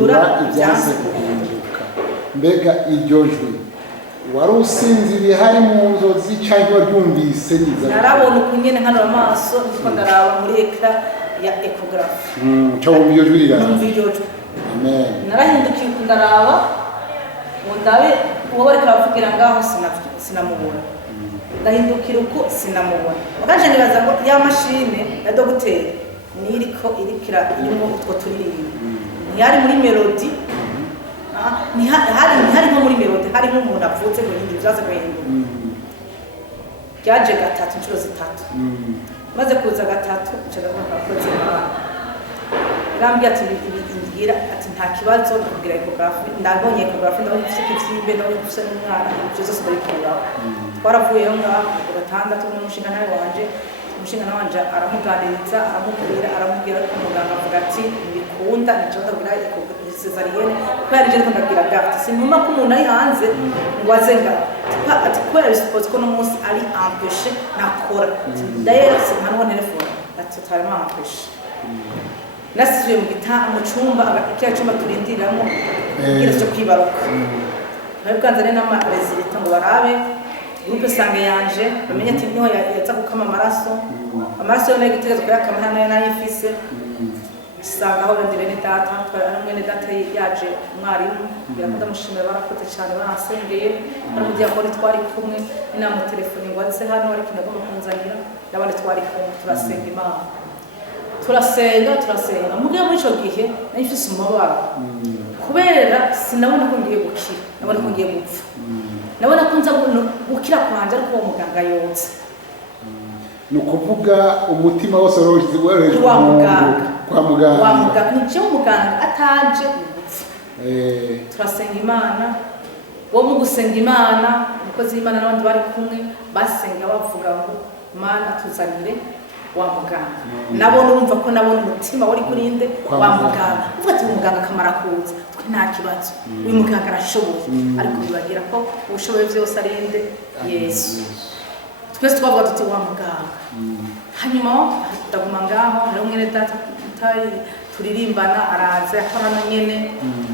guhindura ibyanse guhinduka. Mbega iryo jwi wari usinziriye hari mu nzozi cyangwa waryumvise neza? Narabona uko nyene hano amaso ndiko ndaraba muri ekra ya ecographe. Cyo wumva iryo jwi riraza? Numva iryo jwi. Amen. Narahindukiye uko ndaraba ngo ndabe uwo bariko baravugira ngaho sinamubona. Ndahindukira uko sinamubona. Bakaje nibaza ngo ya mashine ya dogiteri niriko irikira irimo utwo turirimba. Ntiyari muri melody. Hari nko muri melody, hari nk'umuntu avutse ngo yindi byaze guhinduka. Byaje gatatu inshuro zitatu. Maze kuza gatatu ncaga akoze Imana. Irambye ati ngira ati nta kibazo kugira ecographe. Ndabonye ecographe ndabonye ifite ivyimbe ndabonye ifite n'umwana ibyo zose barikuraho. Twaravuyeho ngaho ku gatandatu n'umushinga nawe wanje. Umushinga wanje aramuganiriza aramubwira ko muganga avuga ati bikunda nico ndabwira cesarienne ko yari je ndabwira gati sinuma ko umuntu ari hanze ngo azenga ati ko yari suppose ko no munsi ari empêché nakora d'ailleurs sinanwa telefone ati totalement empêché nasiye mu cyumba agakiya cyumba turindiramo kugira cyo kwibaruka nabwanzane n'ama resultat ngo barabe groupe sange yanje bamenye ati niho yaza gukama amaraso yo nayo gutegeza ko yakama nayo nayifise sanga aho bandi bene data mwene data yaje umwarimu kugira ngo ndamushimira barakoze cyane barasengeye baramugiye ko twari kumwe inama telefone ngo aze hano ari kinagomba kunzanira n'abandi twari kumwe turasenga Imana turasenga mugiye muri cyo gihe nayifise umubabaro kubera sinabona ko ngiye gukira nabona ko ngiye gupfa nabona ko nza gukira kwanje ariko uwo muganga yotse nukuvuga umutima wose woroheje kwa muganga ni cyo muganga ataje gupfa turasenga Imana wo mu gusenga Imana umukozi w'Imana n'abandi bari kumwe basenga bavuga ngo Mana tuzanire wa muganga nabona urumva ko nabona umutima wari kurinde wa muganga uvuga ati umuganga kamara kuza twe nta kibazo uyu muganga arashoboye ariko bibagira ko ubushoboye byose arinde Yesu twese twavuga tuti wa muganga hanyuma ndaguma ngaho hari umwe data turirimbana araza yakorana nyene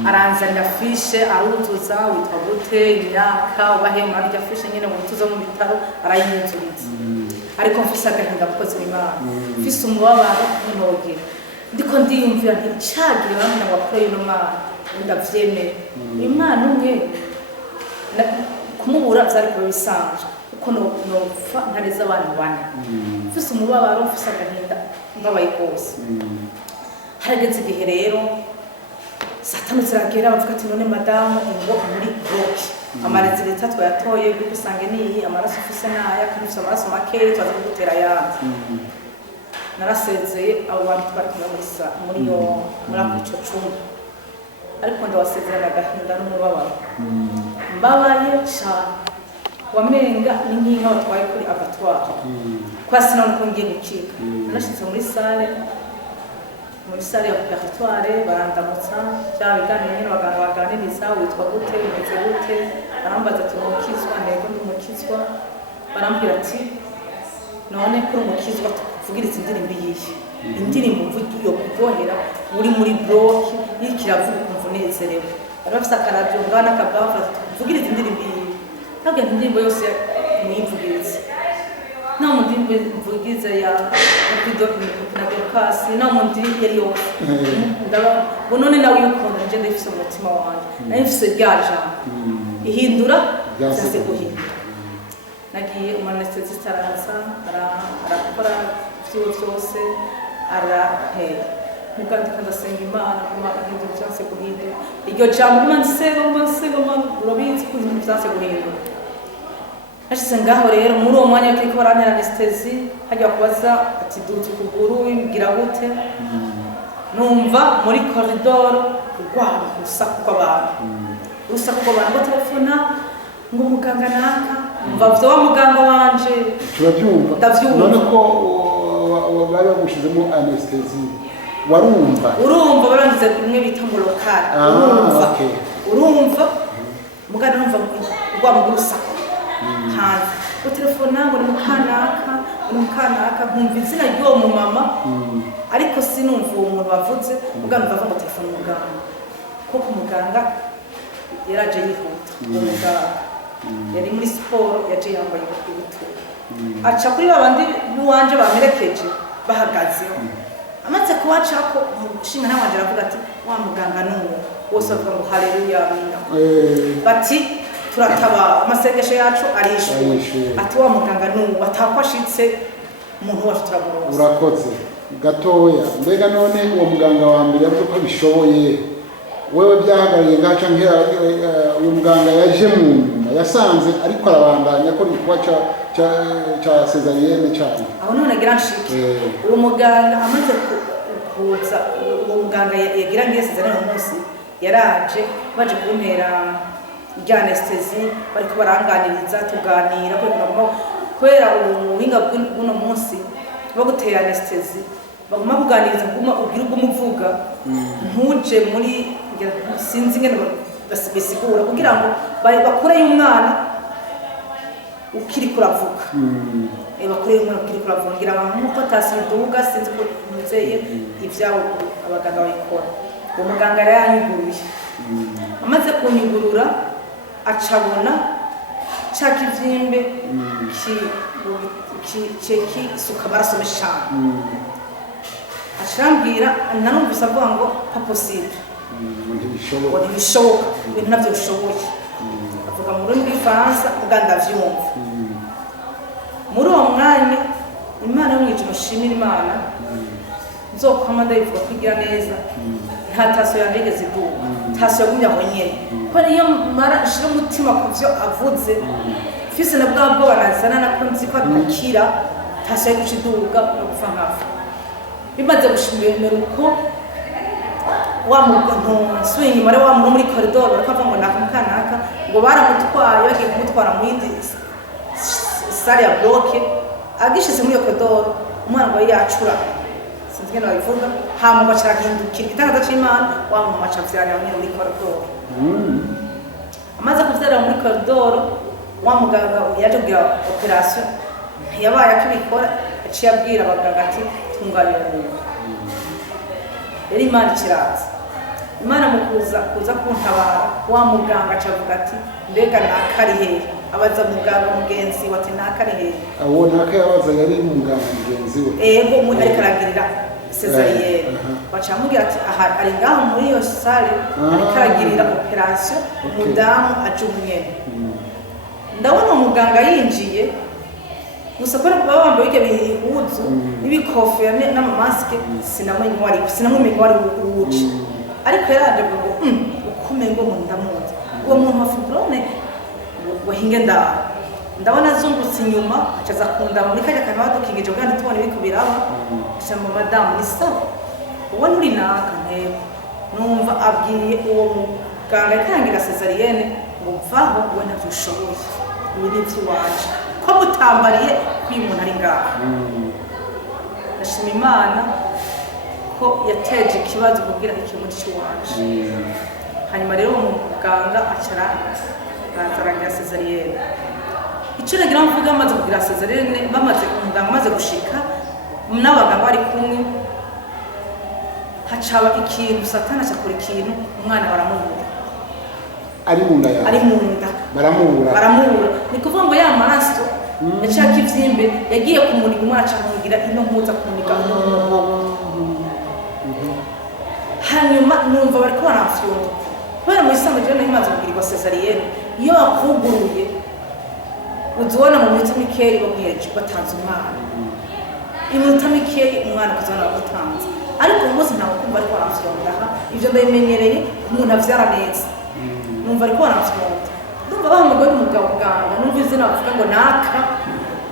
aranzanira fishe arutuza witwa gute imyaka ubahema rya fishe nyene mu tuzo mu bitaro arayinyuzuriza ariko mfise agahinda mukozi w'Imana mfise umubabaro n'intogira ndiko ndiyumvira nti cyagiye bamwe bakora ino mwana ndavyemera Imana umwe kumubura byari ko bisanzwe uko nopfa ntareza abantu bane mfise umubabaro mfise agahinda mbabaye kose harageze igihe rero satani ziragera bavuga ati none madamu ngo muri block amarezi leta twayatoye gusange ni amaraso ufise naya kandi ufise amaraso makeya twaza kugutera yandi narasezeye abo bantu bari muri yo muri ako cumba ariko ndabasezerana agahinda n'umubabaro mbabaye cyane wamenga ni nk'inka batwaye kuri abatwara kwasi none ko ngiye gukira nashitse muri salle ya operatoire barandamutsa bya biganiro nyine baganga baganiriza witwa gute umeze gute barambaza ati umukizwa ntego ndi umukizwa barambwira ati none kuri umukizwa tuvugiriza indirimbo yihe indirimbo mvugi yo kuvohera uri muri block yikiravuga kumva unezerewe arafise akaradiyo ngana akabafa tuvugiriza indirimbo yihe ntabwo indirimbo yose mwivugiriza nta mundi mvugize ya Pido na Dorcas nta mundi yari yose none nawe ukunda nje ndifise umutima wanje nayifise ryaja ihindura byase guhindura nagiye umanesthetist arakora byose mugandi kandasenga Imana kuma ihindura byase guhindura iryo jambo mansego urabizi ko byase guhindura nashize ngaho rero muri uwo mwanya ariko barantera anesthesie hajya kubaza ati duti kuguru bigira gute numva muri corridor rwabo urusaku rw'abantu ngo telefona ngo muganga naka mva vyo wa muganga wanje turabyumva none ko bari bagushizemo anesthesie urumva barangize bimwe bita ngo local urumva muganga numva rwabo urusaku hanze ko telefona ngo ni mukanaka nkumva izina ry'uwo mumama ariko sinumva uwo muntu bavuze muganga bava ngo telefone muganga ko ku muganga yaraje yihuta umuganga yari muri siporo yaje yambaye ibutura aca kuri babandi b'iwanje bamerekeje bahagazeho amaze kuhacako umushinga nawe wanje aravuga ati wa muganga n'uwo bose bavuga ngo haleluya amina bati turataba amasengesho yacu arishwe ati wa muganga n'uwo atakwashitse umuntu wacu turamuroza. Urakoze gatoya mbega none uwo muganga wa mbere yavuze ko bishoboye wewe byahagarariye ngaca uyu muganga yaje mu nyuma yasanze ariko arabandanya ko igikorwa ca cesarienne cyane aho none agira nshike uwo muganga amaze kuza uwo muganga yagira ngiye cesarienne umunsi yaraje baje kuntera rya anesthesie bariko baranganiriza tuganira kwera ubuhinga bw'uno munsi bagutera anesthesie baguma kuganiriza guma ugira umuvuga ntuje muri sinzi ngene basigura kugira ngo bakure y'umwana ukiri kuravuga bakure y'umwana ukiri kuravuga ngira abantu muko tasiduga sinzi ko muzeye ivyawo abaganga bayikora uwo muganga yaranyuguruye amaze kunyugurura acabona cha kivyimbe ki suka amaraso meshana acambwira nanumvise avuga ngo pas possible ntibishoboka ibintu navyo bishoboye avuga mu rurimi rw'igifaransa ubwa ndavyumva muri uwo mwanya imana yo mw'ijuru nshimira imana nzokwama ndayivuga ko igira neza nta taso yanje igeze iduga taso yagumye aho nyene kubera iyo mara nshira umutima ku vyo avuze mfise na bwa bwoba nazana nako nzi ko adakira taso yo guca iduga no gupfa nkapfa bimaze gushimira uko wa muntu nsuye inyuma ari wa muntu muri koridoro bakavuga ngo nakamukanaka ngo baramutwaye bagiye kumutwara mu yindi sale ya bloke agishize muri iyo koridoro umwana ngo yacura sinzi ngene babivuga hama bacarahindukira igitangaza c'Imana wa muntu acavyarira nyine muri koridoro amaze kuvyarira muri koridoro wa muganga yaje kugira operation yabaye akibikora aciye abwira abaganga ati tunganira umuntu yari Imana ikiraza Imana mu kuza kuntabara wa muganga acavuga ati mbega nakari hehe abaza muganga mugenzi wati nakari hehe abo naka yabaza yari muganga mugenzi we ego mu ariko aragirira cesarienne bacamubwira ati aha ari ngaho muri iyo sale ariko aragirira operation umudamu ajumyene ndabona umuganga yinjiye gusa ko baba bambaye ibyo bihuzu n'ibikofero n'amamaske sinamumenye wari uwuci ariko yaraje ngo ukomeye ngo ndamuzi uwo muntu wa fibrome wahinge ndabona azungutse inyuma acaza kunda muri kajya kantu badukingije kandi tubona ibiko biraba cyangwa madamu ni sawa uwo nuri naka ntego numva abwiye uwo muganga yatangira cesarienne ngo vaho we ntavyo ushoboye ibi ni ivy'iwacu ko mutambariye kw'umuntu ari ngaha ndashima Imana ko yateje ikibazo kugira ikintu cy'iwacu hanyuma rero umuganga acara ararangira cesarienne icyo nagira mvuga amaze kugira cesarienne umuganga amaze gushika n'abaganga bari kumwe hacaba ikintu satana cyakora ikintu umwana baramubura ari mu nda yawe ari mu nda baramubura ni kuvuga ngo ya maraso yashaka ivyimbe yagiye kumurika umwana acamugira ino mpuza kumuniga hanyuma numva bariko baramfyonda kubera mu isango rero n'imaze kugirirwa cesarienne iyo bakuguruye uzibona mu minota mikeyi bamwihereje batanze umwana iminota mikeyi umwana kuzana bagutanze ariko umunsi ntabwo kumva ariko baramfyonda ivyo ndabimenyereye umuntu avyara neza numva ariko baramfyonda ndumva bahamagaye n'umugabo bwanga numva izina bavuga ngo naka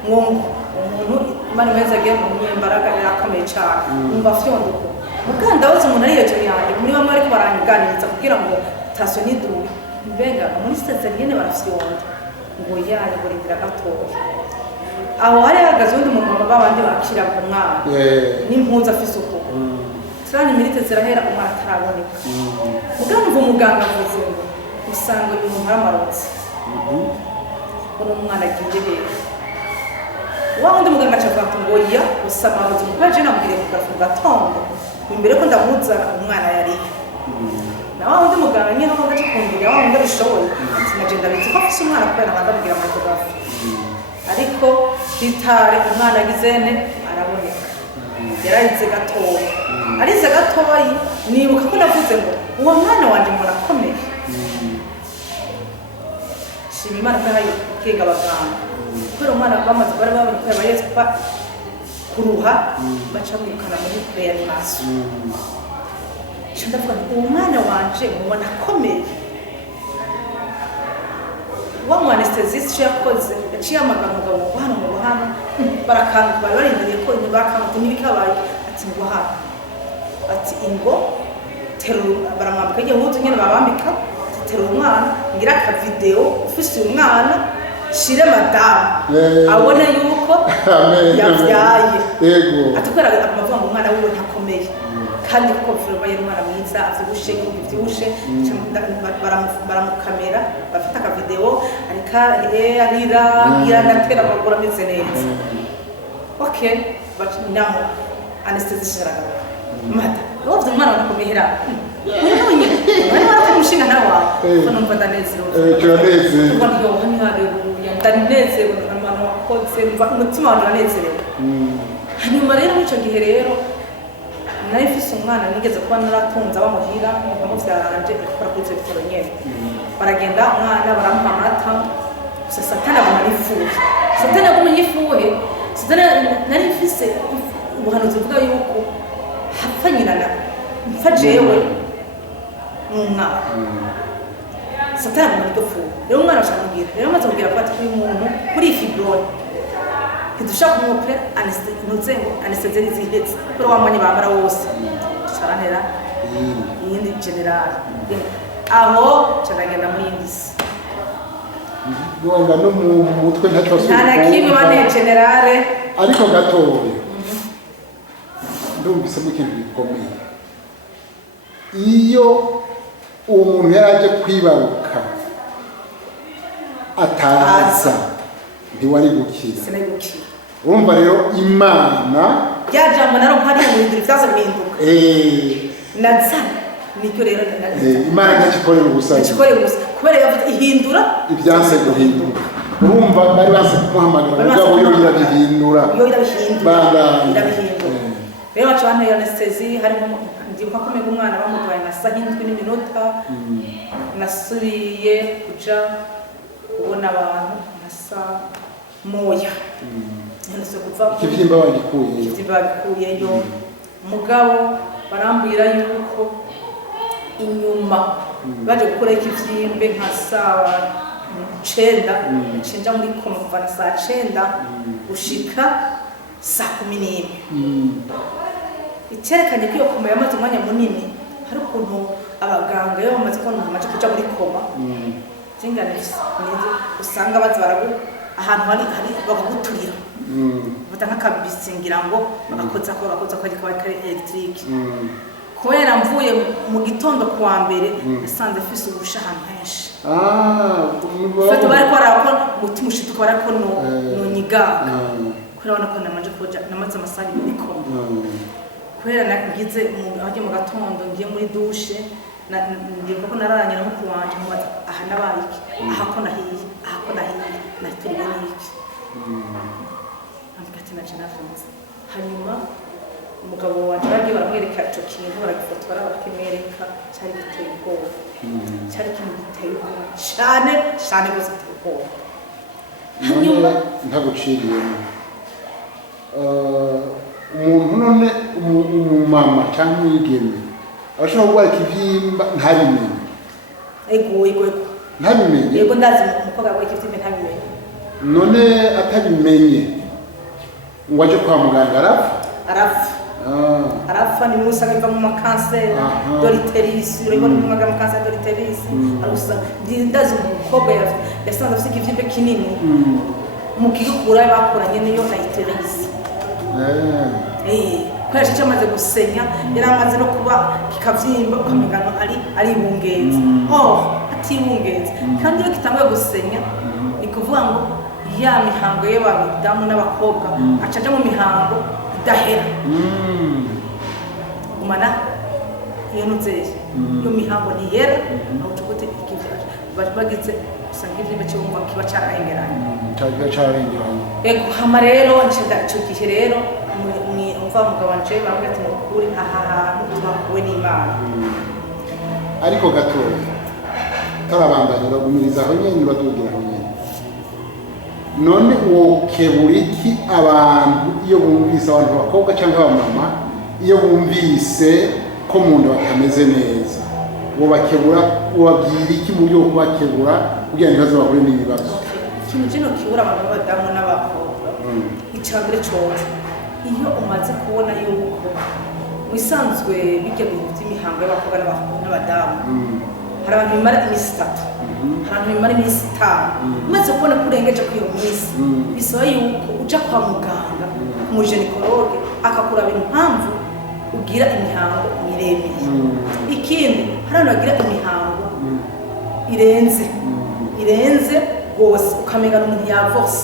mwongo umuntu Imana imeze agiye mu myembaraga yarakomeye cyane numva afyonda uko muganda wose umuntu ari hejuru yanjye muri bamwe ariko baranganiriza kugira ngo taso niduwe mbega muri cesarienne barafyonda ngo yaje kurindira gatoya aho hari hagaze undi muntu babandi bakira ku mwana n'impunzi afise uko Sirani milite zirahera umwana ataraboneka mugamva umuganga avuze ngo usanga uyu muntu aramarotse uno mwana agiye rero wa wundi muganga acavuga ngo ya usamaruze umukaje namubwire kugafunga gatondo imbere ko ndamuzana umwana yari na wa wundi muganga nyine aho ngaje kumbira wa wundi bishoboye sinagenda bizi ko afise umwana kubera abanza kugira ecography ariko bitare umwana agizene araboneka yararize gatoya arize gatoyi nibuka ko navuze ngo uwo mwana wanje mbona akomeye shima Imana ko yahaye ubwenge abaganga kubera umwana bamaze bari babonye ko yabaye kuruha baca mwirukana muri reanimation ndavuga ngo uwo mwana wanje mubona akomeye wa mu anesthesist yakoze yaciye amagambo ngo hano mu buhano barakanguka bari barindiriye ko barakanguka n'ibikabaye ati ngo hano ati ingo terura baramwambika igihe mutu nyene babambika terura umwana ngira aka video ufise umwana shire madamu abone yuko yavyaye yego atukora amavuga ngo umwana wiwe ntakomeye kandi kuko filime y'umwana mwiza avyibushe ivyibushe baramukamera bafata aka video arika arira yanatera amaguru ameze neza okay naho anesthesia aragaruka mata wavye umwana wanakomehera nonye wari warakumushinga nawa numva ndanezero kuko ndiyo hani haleluya ndanezero n'amano wakoze umutima wanjye uranezerewe hanyuma rero muco gihe rero nari mfise umwana nigeze kuba naratunza bamuhira mu vyaranje akora kuri ivyo bitaro nyene baragenda umwana baramuha amata gusa satana bamarifuye satana bamarifuye satana nari mfise ubuhanuzi buvuga yuko hapfa nyina mpfa jewe umwana satana bamarifuye rero umwana ashamubwira rero amaze kugira ko ati umuntu kuri fibrone kidushaka kumupre anesthesia zihetse pero wamanye bamara wose saranera yindi general aho cyagenda muri indisi Gonga no mu mutwe ntacyo nta kimwe bane general ariko gatoya ndumvise mu kintu gikomeye iyo umuntu yaraje kwibaruka ataza ntiwari gukira sinagukira urumva rero Imana byajambo naro hari mu bindiri byaza bihinduka nazana nicyo rero Imana ntakikorera ubusa kubera yavuze ihindura ibyanse guhinduka urumva bari base kumuhamagara mugabo yo irabihindura rero bacu hano ya anesthesia harimo ndibuka ko mega umwana bamutwaye na saa 7:00 nasubiye kuja kubona abantu na saa moya nese kuva ikivyimba bagikuyeyo mugabo barambwira yuko inyuma baje gukora ikivyimbe nka saa 9 cenja muri koma kuva na saa 9 gushika saa 11 icyerekanye ko iyo koma yamaze umwanya munini hari ukuntu abaganga iyo bamaze kubona amaje kuja muri koma zingana usanga bazi baragu ahantu hari bakaguturira bata nk'akabisingira ngo bagakoza ko kari electric kubera mvuye mu gitondo kwa mbere nasanze fise ubusha ahantu henshi fata bari ko arako mutima ushituka barako no nyigaga kubera ko namaje koja namaze amasaha muri koma kubera nagize aje mu gatondo ngiye muri douche ndibuka ko nararanye na mukuru wanje mubaza aha nabayiki aha ko nahiye naturiwe n'iki ambikati na Jenafonse hanyuma umugabo wanje bagiye baramwereka ico kintu baragifotora barakimwereka cyari giteye ubwoba cyari kintu giteye ubwoba cyane gose giteye ubwoba hanyuma ntaguciriyemo umuntu none umumama cyangwa umwigeme abashobora kuba ikivyimba ntabimenye ego ntabimenye yego ndazi umukobwa wa ikivyimba ntabimenye none atabimenye ngo aje kwa muganga arafa ni musa biva mu makanser doriteris urabona mu magama kanser doriteris arusa ndazi umukobwa yasanze afite ikivyimba kinini mu kigukura bakoranye niyo ayiterisi kwera cyamaze gusenya yaramaze no kuba kikavyimba ukamigano ari ibungenzi atibungenzi kandi iyo kitanguye gusenya ni kuvuga ngo ya mihango y'abadamu n'abakobwa acaje mu mihango idahera umana iyo nuzeye iyo mihango ntiyera aho tukote bagize usanga ivyimba cyumva kiba cyarengeranye cyangwa cyarengeranye ego hama rero nshidacukiye rero umva mugabo wanje bambwira ati mukuri aha hantu twakuwe n'Imana ariko gatoya tarabandanye bagumiriza aho nyene badugira aho nyene none wokebura iki abantu iyo bumvise abantu bakobwa cyangwa abamama iyo bumvise ko mu nda batameze neza wobakebura wabwira iki mu buryo bwo kubakebura kugira ngo baze bahure n'ibibazo ikintu kino kibura abantu b'abadamu n'abakobwa icambere cose iyo umaze kubona yuko wisanzwe bijya mu by'imihango y'abakobwa n'abadamu hari abantu bimara iminsi 3 hari abantu bimara iminsi 5 umaze kubona ko urengeje kuri iyo minsi bisaba yuko uja kwa muganga umujenekologe akakuraba impamvu ugira imihango miremire ikindi hari abantu bagira imihango irenze rwose ukamenya umuntu yavose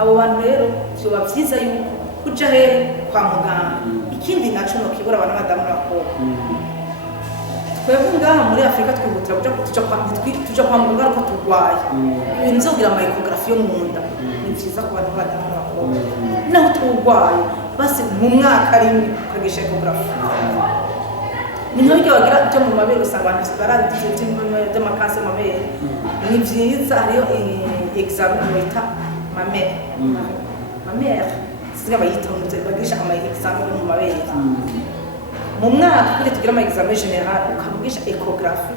abo bantu rero byoba byiza yuko uja hehe kwa muganga ikindi naco no kibura abantu b'abadamu n'abakobwa twebwe ngaha muri Afrika twihutira tuja kwa muganga ariko turwaye ibintu byogira ama ecography yo mu nda ni byiza ku bantu b'abadamu n'abakobwa naho turwaye basi mu mwaka rimwe ukagisha ecography ni nko bijya bagira byo mu mabere usanga abantu baradize by'amakanse mu mabere ni byiza ariyo examen bita mamere siga bayita bagisha ama examen mu mabere mu mwaka kuri tugira ama examen general ukamugisha ecography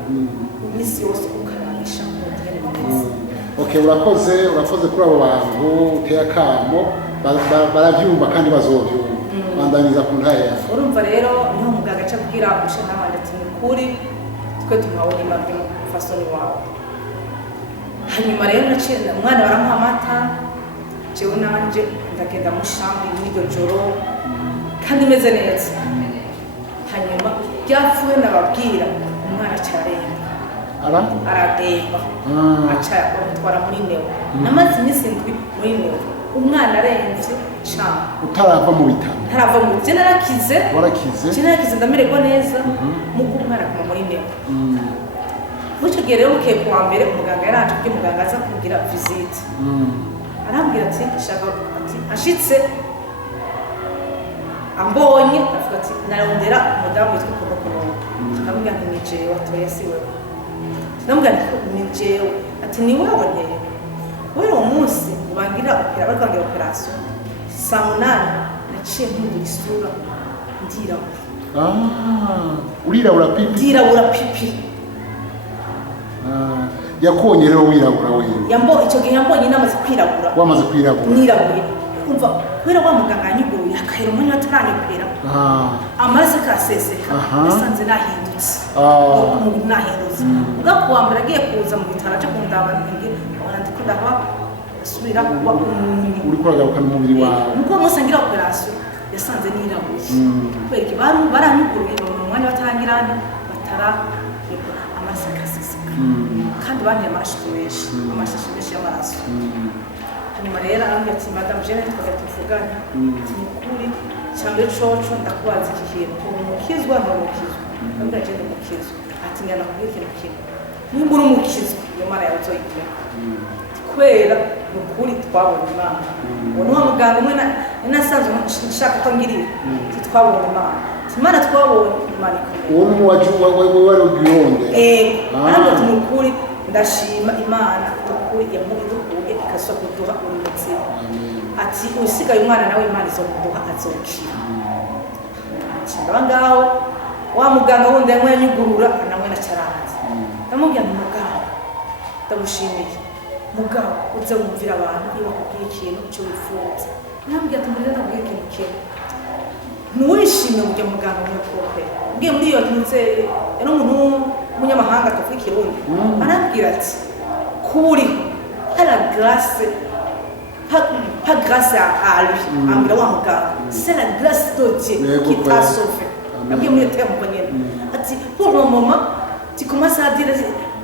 imisi yose ukarabisha mu gihe neza okay urakoze kuri abo bantu uteye akamo baravyumva kandi bazovyumva bandaniza ku ntaya urumva rero niho muganga aca abwira ushe n'abandi ati kuri twe tumabona imabwe mu fasoni wawe hanyuma rero naciye umwana baramuha amata jewe nanje ndagenda mu shambi n'iryo joro kandi meze neza hanyuma byafuye nababwira umwana caremba arademba aca amutwara muri neo namaze iminsi 7 muri neo umwana aremvye cyane utarava mu bitaro ntarava mu byo narakize ndamererwa neza muko umwana kuma muri neo mucyo gihe rero uke kuwa mbere umuganga yaranje kuko umuganga aza kugira visite arambwira ati shaka ati ashitse ambonye avuga ati narondera umudamu witwa Konokono ndamubwira nti ni jewe watoye siwe ndamubwira nti ni jewe ati ni wewe rero uwo munsi ubangira bakangira operation saa 8 naciye nk'indi isura urirabura pipi yakonye rero wirabura wewe icyo gihe yambonye namaze kwirabura wamaze kwirabura nirabuye umva kubera wa muganga yanyiguruye akahera umwanya ataranyibwira amaze kaseseka yasanze nahindutse umuntu nahindutse ugakuwa mbere agiye kuza mu bitaro aje kundaba nge ndiko ndaba asubira kuba umuntu uri kuragaruka mu mubiri wawe nuko musangira operation yasanze nirabuye kubera baranyiguruye mu mwanya batarangirana batara amaze kaseseka kandi banteye amashashi menshi y'amaraso hanyuma rero arambwira ati madame Jeanette twagati tuvugane ni kuri cyangwa coco ndakubaza iki kintu umukizwa n'umukizwa ndabwira je ndumukizwa ati ngana kubwira ikintu kimwe nimba uri umukizwa iyo mara yawe uzoyigira kwera nukuri twabonye Imana uwo wa muganga umwe nasanzwe nshaka ko ngirira twabonye Imana Imana twabonye Imana uwo muwajuwa wewe wari ubiyonde ariko nukuri ndashima Imana nukuri yamudukuye ikaso kuduha urumutsi ati usigaye umwana nawe Imana izomuduha azokira cyangwa ngaho wa muganga wundi yanyugurura namwe nacaraza ndamubwira muganga ndamushimiye mugabo uze wumvira abantu iyo bakubwiye ikintu cyo wifuza nambwira ati muri nabwiye ikintu kimwe nuwishimye kujya muganga w'umukobwa ngiye muri iyo ntuze no umuntu w'umunyamahanga tuvuga ikirundi arambwira ati kuri la grâce pas grâce à lui ambira wa muganga c'est la grâce de Dieu qui t'a sauvé nabwiye muri terme mbonyene ati pour le moment tu commences à dire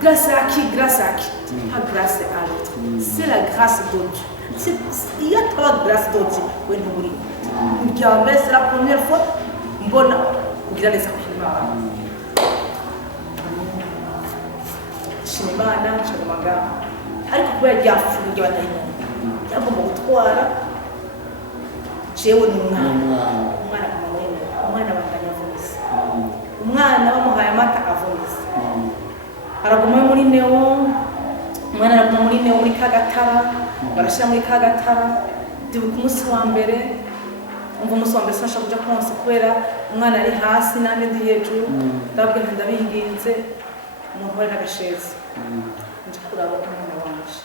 grâce à qui pas grâce à l'autre c'est la grâce de Dieu il y a trois grâces de Dieu when you c'est la première fois mbona kugira neza kw'Imana nshima Imana nshaka amagambo ariko kubera ryafuye ry'abadayimoni ryagomba gutwara jewe umwana abandanya avunisa umwana bamuhaye amata avunisa araguma muri neo umwana araguma muri neo muri Kagatara barashira muri Kagatara ndibuka umunsi wa mbere umva umunsi wa mbere sinashaka kuja konsa kubera umwana ari hasi nane ndi hejuru ndabwira ndabinginze umuntu wari n'agashezi nje kuraba umwana wanje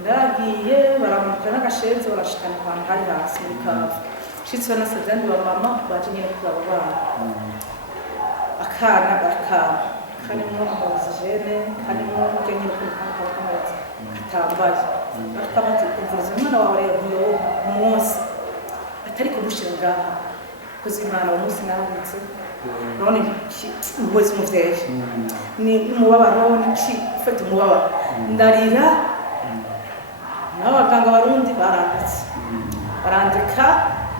ndagiye baramuka n'agashezi barashikana kwa hari hasi muri Kavu shitse banasazandi ba mama baje nyine kuraba bana akana barakana kanimwo amazijene kanimwo nyine kurikana kwamazi katambaye bakamati kuvuza umwana wawe rero umunsi atari kumushira ngaha kozi imana umunsi narutse none ubwezi muvyeyi ni umubabaro niki ufite umubabaro ndarira n'abaganga barundi barandika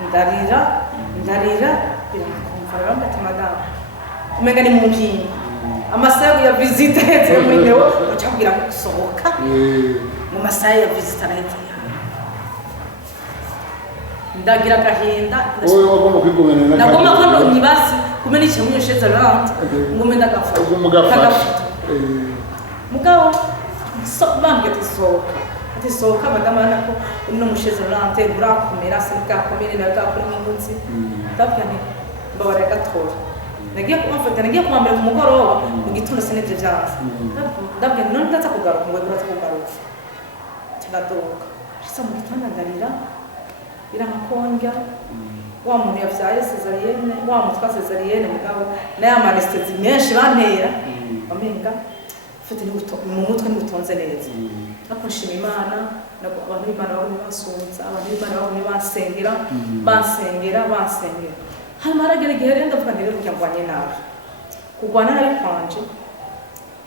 ndarira birakumva bambata madame umenga ni mu mpinga amasaha ya visite hetse muri leo ucabwira gusohoka mu masaha ya visite arahita ndagira gahinda wowe wagomba kwigumana na nagomba ko nibasi kumena iki munyesheza rant ngume ndagafa mugabo so bambye tisoka madamana ko uno musheza rant burakomera sinka komene naga kuri munsi ndabyane mbabara gatora nagiye kumfata nagiye kwambara ku mugoroba mu gitondo sinevye byanze ndabye none ndaza kugaruka ngo ndaza kugaruka cyanadoka shisa mu gitondo ndarira iramakongya wa muntu yavyaye cesarienne wa mutwa cesarienne mugabo naye amanestezi menshi bantera bamenga fite mu mutwe n'ubutonze neza akoshima Imana nako abantu b'Imana babo basunza abantu b'Imana babo bansengera hanyuma aragera igihe rero ndavuga nti rero cyangwanye nawe kugwana nawe kwanje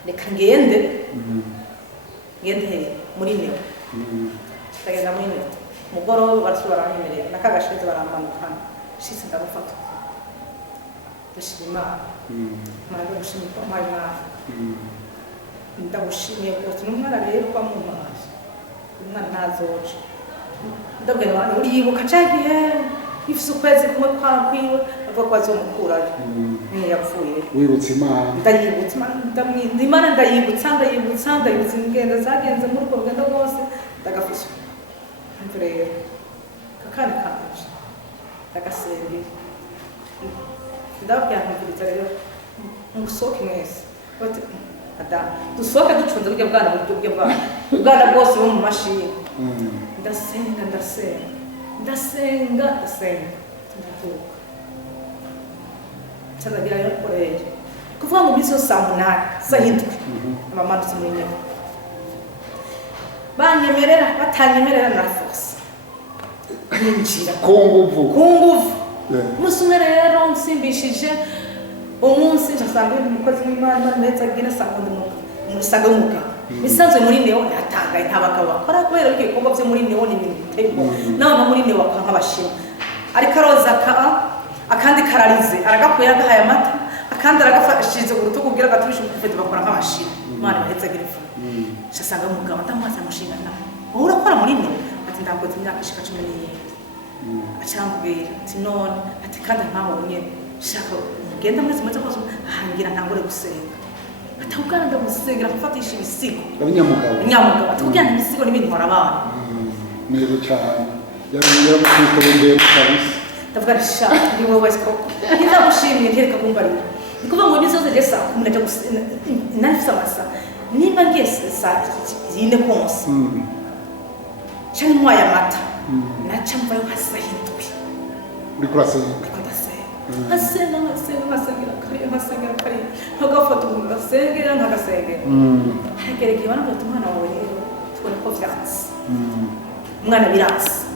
reka ngende muri neo ndagenda muri neo mugoroba barasubira banyemerera nakagashize baramanukana shitse ndabafata ndashima Imana ndagushimira ko mpaye mwana ndagushimiye ko umwana rero kwa mu mazi umwana ntazoje ndabwira abantu uriyibuka cagihe ifise ukwezi kumwe kwa kwiwe avuga ko azomukurayo yapfuye wibutse Imana ndayibutsa Imana ndayibutsa ingendo zagenze muri urwo rugendo rwose ndagafisha rero kakana kanje ndagasenga ndabwira nti rero musoke mwese bati adam dusoke ducunze buryo bwana buryo bwana bwose bo mu mashini ndasenga ndatuka cyanagira yo koreye kuvuga ngo biso saa 8 saa 7 mama ndumenya banyemerera batanyemerera na force ninjira kunguvu musumwe rero nsimbishije umunsi ndasanga umukozi w'Imana neza gina sango musaga umuka bisanzwe muri neo natangaye ntabagabo bakora kubera ibikorwa byo muri neo ni ibintu bitego naho muri neo bakora nk'abashima ariko aroza akandi kararize aragakuye agahaye amata akandi aragafashije ku rutugu kugira gatubishe umufete bakora nk'abashima Imana bahetse girifu shasanga umugabo ndamaze amushinga na wowe urakora muri neo ati ndakoze imyaka ishika 11 acambwira ati none ati kandi ntabonye shaka genda mwese maze kwazo ahangira ntangore gusenga atawugana ndagusenga gufatisha ibisigo nyamugabo atubwira ibisigo n'ibindi nkora abana neza cyane yarongera kwitondera kabisa ndavuga sha ndi wowe wese ko ndagushimiye ntereka kumbari ndikuva ngo nizoze gesa kumunja nafisa masa nimba ngese sa yinde konse cyane mwaya mata naca mvayo hasahindwe uri kurasenga Hasenga kari ntagafata umuntu gasengera ntagasengera hagereke bana ko umwana wawe rero tubona ko vyanse umwana biranse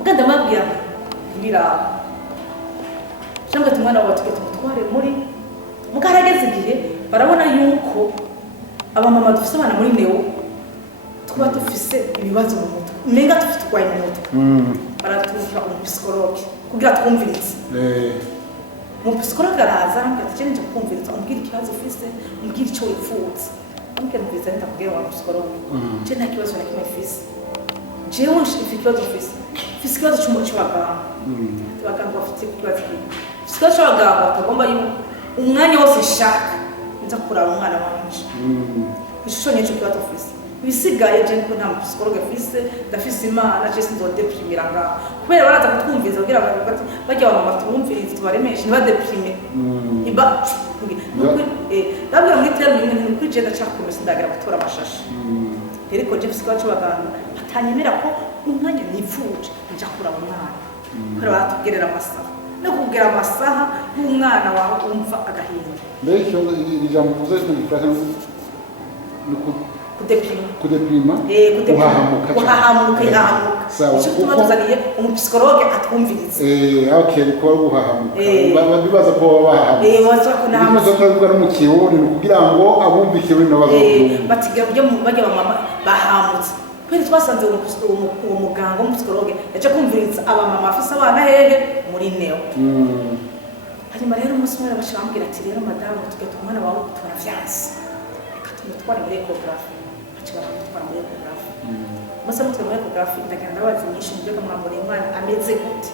uganda mabwira biraba cyangwa umwana wawe tugetware muri mukarageze igihe barabona yuko abamama dufise abana muri neo tuba dufise ibibazo mu mutwe menga dufite kwaye mu mutwe baratuka umu psychologue kugira twumviritse umupsikologe araza ambwira ati nje kumviriza umbwira ikibazo ufise umbwira icyo wifuza ambwira mbiza ndakubwira wa psikologe je nta kibazo na kimwe ufise jewe ifite ikibazo ufise ikibazo cy'abaganga abaganga bafite ikibazo ikibazo cy'abaganga batagomba umwanya wose shaka nza kuraba umwana wanje ishusho nyinshi kibazo ufise ibisigaye je niko nta psikologe ufise ndafise imana je sinzodeprimira nga kubera baraza kutwumviza kugira bati bajya wa mama tumvirize tubaremeshe ntibadeprime iba ndabwira muri terme imwe ni kuri je ndacakomeza ndagira gutora amashashi ariko je psikologe cy'abaganga atanyemera ko umwanya nipfuje nja kuraba umwana kubera baratubwirira amasaha no kubwira amasaha y'umwana wawe umva agahinda mbere ijambo uvuze mu gifaransa ni kudeprima guhahamuka icyo tuma tuzaniye umupsikologe atwumvirize okay ko guhahamuka babibaza ko bahahamuka baza kuvuga no mu kirundi ni kugira ngo abumva ikirundi n'abazokumva batigira bajya mama bahamutse kweri twasanze uwo muganga w'umupsikologe yaje kumviriza abamama bafise abana hehe muri neo hanyuma rero umunsi umwe bashambwira ati rero madamu tugata umwana wawe turavyanse reka tumutware muri ecographe baramutwara muri ecographe maze mutwe muri ecographe ndagenda ndabaza nyinshi mu byo mwambona umwana ameze gute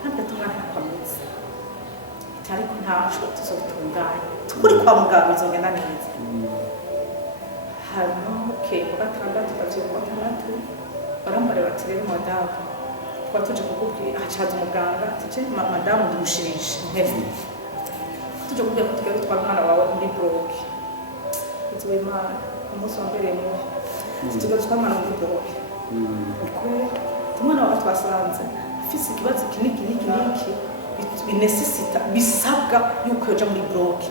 ntabwo tumwana akomeze ariko ntaco tuzotunganya tukuri kwa muganga bizongenda neza hano ku gatandatu bavyuka gatandatu barambarira bati rero madamu twatuje kukubwira hacaza umuganga ati madamu ndumushirije nteve tuje kubwira ko tugiye gutwara umwana wawe muri bloke tuwe imana umunsi wa mbere mu tugiye gutwara umwana muri bloke ukuri umwana wawe twasanze afise ikibazo kiniki binesesita bisabwa yuko yoja muri bloke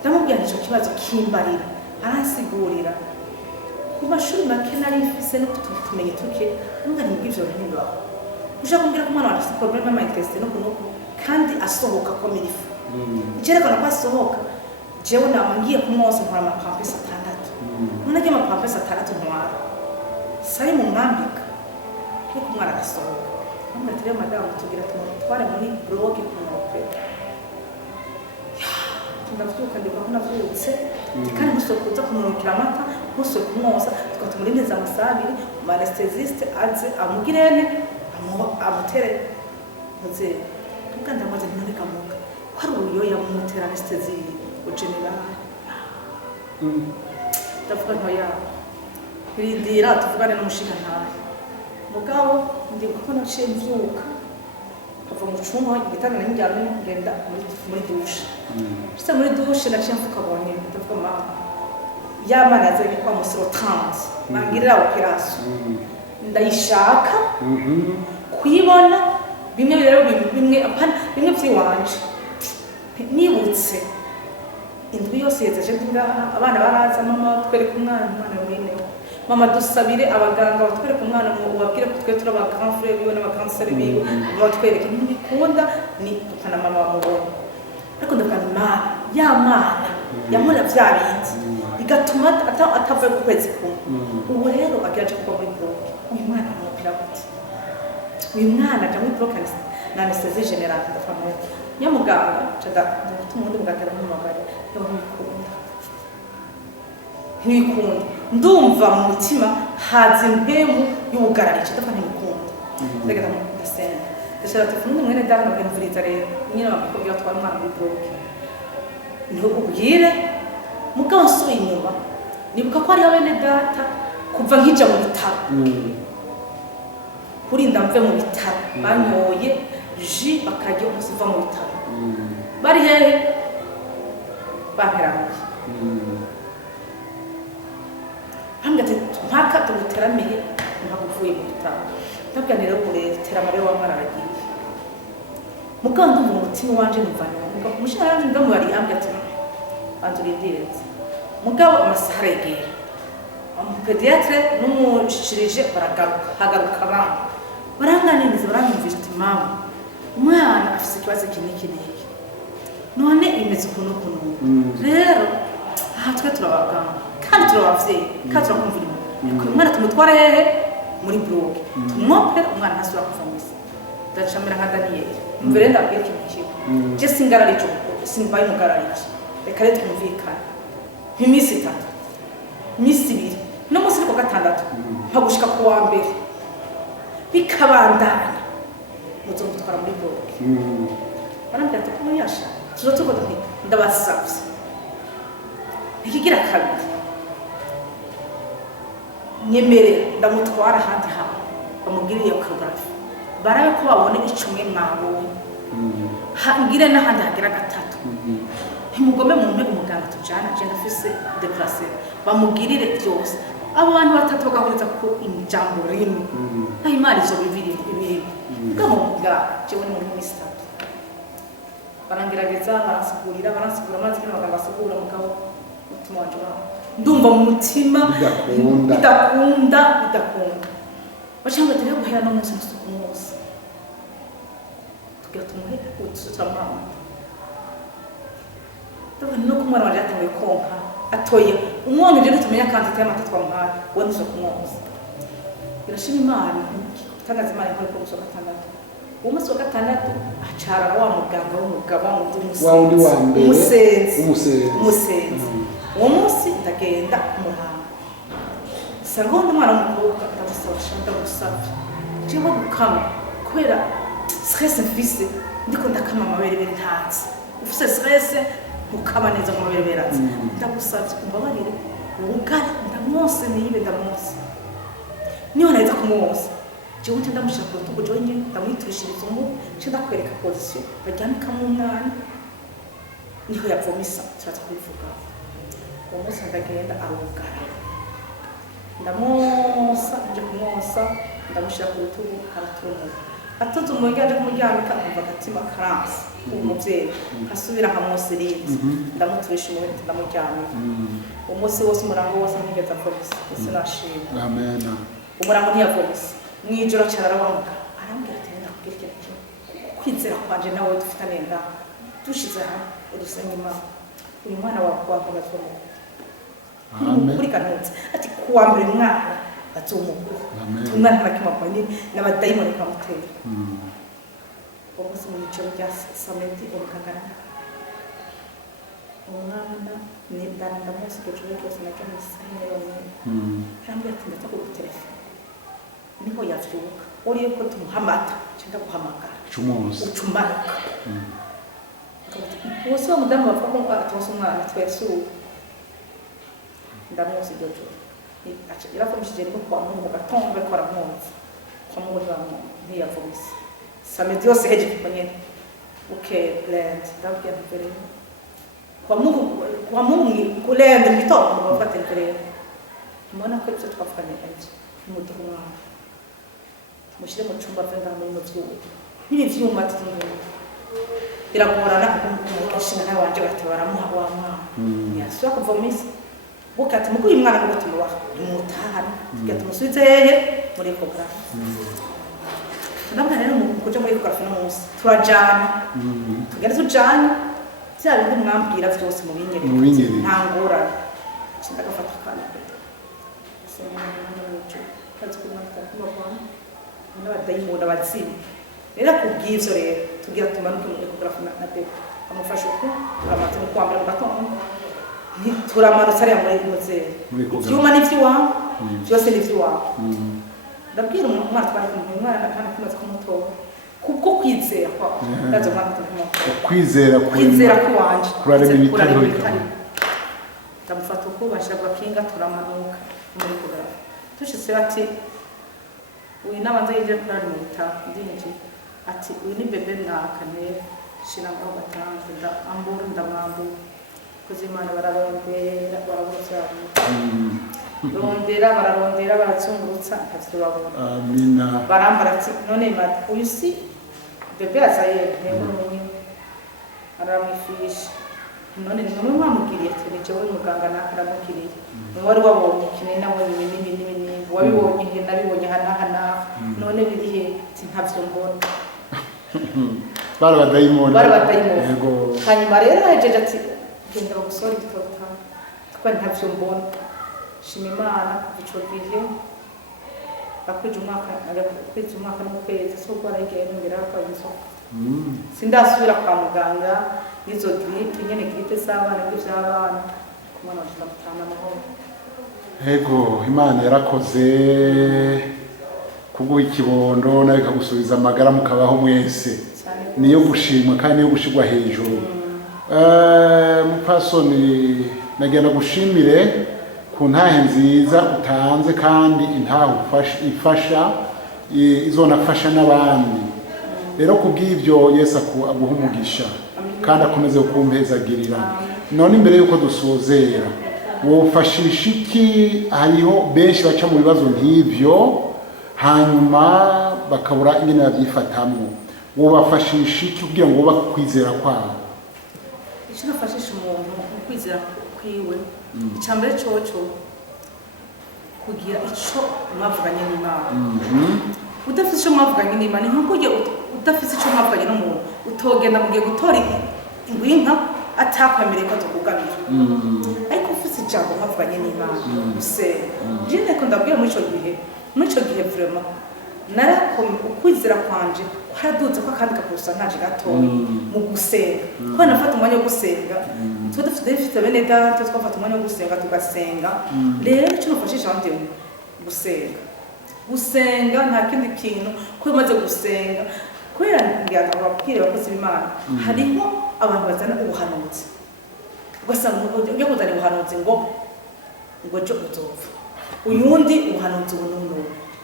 ndamubwira ico kibazo kimbarira arasigurira ku mashuri make nari mfise no kutumenye tuke n'umwana mbwivyo ntibaho uja kumbwira ko umwana afite problème ya intestin no kunuko kandi asohoka ko mirifu jerekana ko asohoka jewe namangiye kumwoza nkora amapampes 6 none ama pampes 6 ntwara sai mu mwambika ko umwana arasohoka none tere madamu tugira tumutware muri bloke kumwope ndavyuka ndiko navyutse kandi gusokuza kumurukira amata guso kumwoza tukatumurindeza amasabiri mu anesthesiste aze amugirene amutere muze tukanda amaze ntoreka muka kwari uyo yamutera anesthesie o general ndavuga ntoya birindira tuvugane n'umushinga ntaye mugabo ndi gukona naciye mvyuka kava mu cumba igitanda n'indyamye ngenda muri douche Juste muri douche naciye mfuka bonye ndavuga mama yamana azanye kwa musiro 30 mangirira operation ndayishaka kwibona bimwe rero bimwe vyiwanje nibutse indwi yose yezeje ngaha abana baraza mama twereka umwana wene mama dusabire abaganga batwereka umwana mu ubabwire ko twe turaba grand frère biwe n'aba grand sœur biwe batwereka ntibikunda ni dukana mama wamubonye ariko ndakana yamana yamura vyabindi igatuma atava ku kwezi kumwe ubu rero agiraje kuba muri bloke uyu mwana amupira gute uyu mwana aja muri bloke na anesthesie générale ndafamwe nyamuganga ndagutuma undi muganga mu magari yo ntibikunda ndumva mu mutima haza impemu y'ubugararike ndafana imikunda ndagenda mu ndasenga ndashaka telefone mwene dana mbimvuriza rero nyine bakubwira twara umwana muri bloke niho ubwire mugabo nsubiye inyuma nibuka ko ari bene data kuva nkija mu bitaro kurinda mve mu bitaro banyoye ji bakajya kuziva mu bitaro bari hehe baheranye ati mpaka tuguteramiye ntaguvuye mu bitaro ndabwira rero kuretera amare wa mwaragiye mugabo ndumva umutima wanje nivana mugabo umushara wanje ndamubari ambye ati anturindiretse mugabo amasaha regera pediatre n'umushikirije hagaruka abana baranganiriza baranyumvisha ati mama umwana afise ikibazo kiniki none imeze ukuntu rero aha twe turabaganga kandi turabavyeyi kandi turakumvira umwana tumutwara hehe muri bloke tumwopera umwana ntasubira kuva mwisi ndacamira nka Daniel mbere ndabwira ikintu kimwe je singararije simbaye umugararije reka rero twumvikane nk'iminsi 3 iminsi 2 no munsi ko gatandatu nkagushika ku wa mbere bikabandanya muzomutwara muri boke barambwira ati ko yasha tuzotuko ndabasavye ikigira kabiri nyemere ndamutwara handi hamwe bamugiriye ecography barabe ko babone icumwe mwabonye ngire n'ahandi hagira gatatu ntimugome mu mpe umuganga tujana je ndafise déplacer bamugirire byose abo bantu batatu bagahuriza ko injambo rimwe nta imari zo bibiri bwamuga jewe ni mu minsi 3 barangerageza barasigurira amazi y'abaganga basigura mugabo mutima wanje ndumva mu mutima bidakunda bacanga tere guhera no munsi n'isuku munsi tugira tumuhe ututamama tuba no kumwana wanje atangiye konka atoye umwana uje tumenya kandi tema twamara wende so kumwoza irashima imana tangaza imana ko ko so gatandatu umunsi wa gatandatu acara wa muganga w'umugabo umusenzi uwo munsi ndagenda umuhanga sanga undi mwana w'umukobwa ndagusaba jewe gukama kubera stress mfise ndiko ndakama amabere ntazi ufise stress ukaba neza mu mabere berazi ndagusabye umbabarire ubugara ndamwose nibe ndamwose niyo nahita kumwoza jewe nte ndamushaka ku rutugu jewe nyine ndamwitushiriza nce ndakwereka position baryamika mu mwana niho yavomisa turaza kubivuga uwo munsi ndagenda arugara ndamwosa nje kumwosa ndamushira ku rutugu aratumura atoze umuryango aje kumuryamika umva agatima karanse umuvyeyi asubira nkamwosiriza ndamuturisha umubiri ndamuryamika umunsi wose umurango wose ntigeze apolisi ese nashimye amen umurango ntiyapolisi mwijoro cyarabamuka arambwira ati nenda kugira ikintu kwizera kwanje nawe dufitane nda dushize hamwe udusenge imana uyu mwana wakwakora twomo amen kuri kanutse ati kuwa mbere mwana atumukuru umwana nakimapani n'abadayimoni kamutera umunsi mu bice bya samedi ubukangana umwana ni ndanda munsi gicuro cyose nakamisa none kandi ati ndata ku telefone niho yavyuka uriye ko tumuhamata cyenda guhamagara ucumanuka wose wa mudamu bapfa ko atose umwana twesu ndamusi jojo acha irafumishije niko kwa Mungu gatombe kwa Mungu kwa Mungu ni yavumisa samedi yose heje kwenye land ndabwiye mbere kwa Mungu kulenda mitomo bafate mbere mbona ko ibyo twafanye anje muduhuma mushire mu cyumba venda muri muvyuko n'ivyuma tuzungu biragorana kumushinga nawe wanje batabara muha wa mwana yaswa kuvomisa bukati muko imwana ngo tumuwa mutahana tugatumusubize hehe muri ecography ndabona rero mu kuja muri ecography no munsi turajana tugenda tujana bya bindi mwambwira byose mu binyeri ntangora ndagafata kana n'abadayimoni abazimu rero kubw'ivyo rero tugira tumanuke mu ecography na bebe amufasha uko turamaze mu kwambara mu gatondo ntituramarutse ariya muri muzere ivyuma n'ivy'iwawe byose n'ivy'iwawe ndabwira umwana twari kumwe umwana kandi tumaze kumutora kubwo kwizera kwa ndazo mwana kwizera kwanje kurareba ibitari ndamufata uko bashaka kinga turamanuka muri ecography tushitse ati uyu nabanza yije kurari mu bitaro ndinji ati uyu ni bebe nakane shira ngo batanze nda ambura ndamambu kuzimana bararondera bararondera baratsungurutsa ntavyo babona amina barambara ati none mata uyu si bebe azaye ntego n'umwe aramwifisha none ni mwe mwamugiriye ati ni jewe muganga nakaramugiriye wari wabonye kinini nabonye ibinini wabibonye he nabibonye hana none birihe ati ntavyo mbona barabadayimoni yego hanyuma rero yajeje ati genda bagusora ibitabo bitanu twa ntavyo mbona shima imana ico gihe bakwije umwaka n'ukwezi so rwara igenda ngira kwa inzoka sindasubira kwa muganga n'izo gripe nyene gripe z'abana n'ivy'abana kumwana wanje ndamutana amahoro. Ego Imana yarakoze kuguha ikibondo nawe ikagusubiza amagara mukabaho mwese, niyo gushimwa kandi niyo gushigwa hejuru. Mupasoni nagenda gushimire ku ntahe nziza utanze kandi intahe ifasha izonafasha n'abandi. Rero kubw'ibyo Yesu aguha umugisha kandi akomeze kumpezagirira. None imbere yuko dusozera wofashisha iki? Hariho benshi baca mu bibazo nk'ibyo hanyuma bakabura ingene babyifatamwo, wobafashisha iki kugira ngo bubake kwizera kwabo? Icyo nafashisha umuntu mu kwizera kwiwe, icambere coco kugira ico mwavuganye n'Imana. Udafite ico mwavuganye n'Imana, nko kugira udafite ico mwavuganye n'umuntu utogenda mugiye gutora ingwinka atakwemereye ko tukugabira. Ariko ufite ijambo mwavuganye n'Imana usenga. Jine ko ndabwira muri ico gihe vraiment ukwizera kwanje kwaraduze ko kandi kakusanaje gatoya mu gusenga. Ko nafata umwanya wo gusenga, dufite bene data twafata umwanya wo gusenga tugasenga. Rero icyo nafashisha abandi gusenga nta kindi kintu ko umaze gusenga kubera ngira ababwire abakozi b'Imana hariho abantu bazana ubuhanuzi ugasanga ujya kuzana ubuhanuzi ngo ejo uzopfa, uyundi ubuhanuzi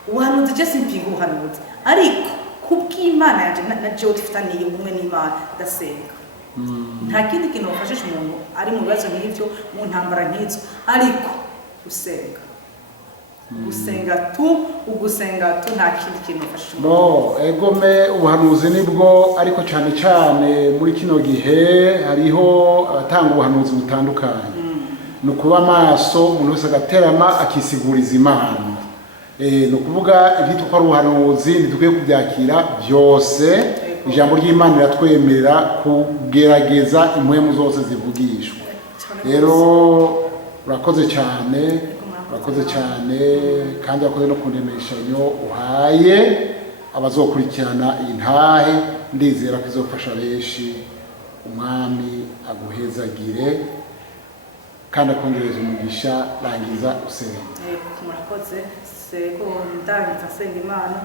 ubuhanuzi je simpinga ubuhanuzi, ariko kubw'Imana yanje na jewe dufitaniye ubumwe n'Imana ndasenga. Nta kindi kintu bafashisha umuntu ari mu bibazo nk'ibyo mu ntambara nk'izo, ariko ugusenga tu nta kindi kintu bafashisha umuntu. No, egome ubuhanuzi nibwo, ariko cyane cyane muri kino gihe hariho abatanga ubuhanuzi butandukanye. Ni ukuba amaso umuntu wese agaterama akisiguriza Imana. Ni ukuvuga ibyitwa ko ari ubuhanuzi ntidukwiye kubyakira byose. Ijambo ry'Imana riratwemerera kugerageza impwemu zose zivugishwa. Rero urakoze cyane kandi urakoze no kundemeshanyo uhaye abazokurikirana iyi ntahe. Ndizera ko izofasha benshi. Umwami aguhezagire kandi akongereza umugisha. Rangiza usenga. Murakoze sego ndangiza senga Imana.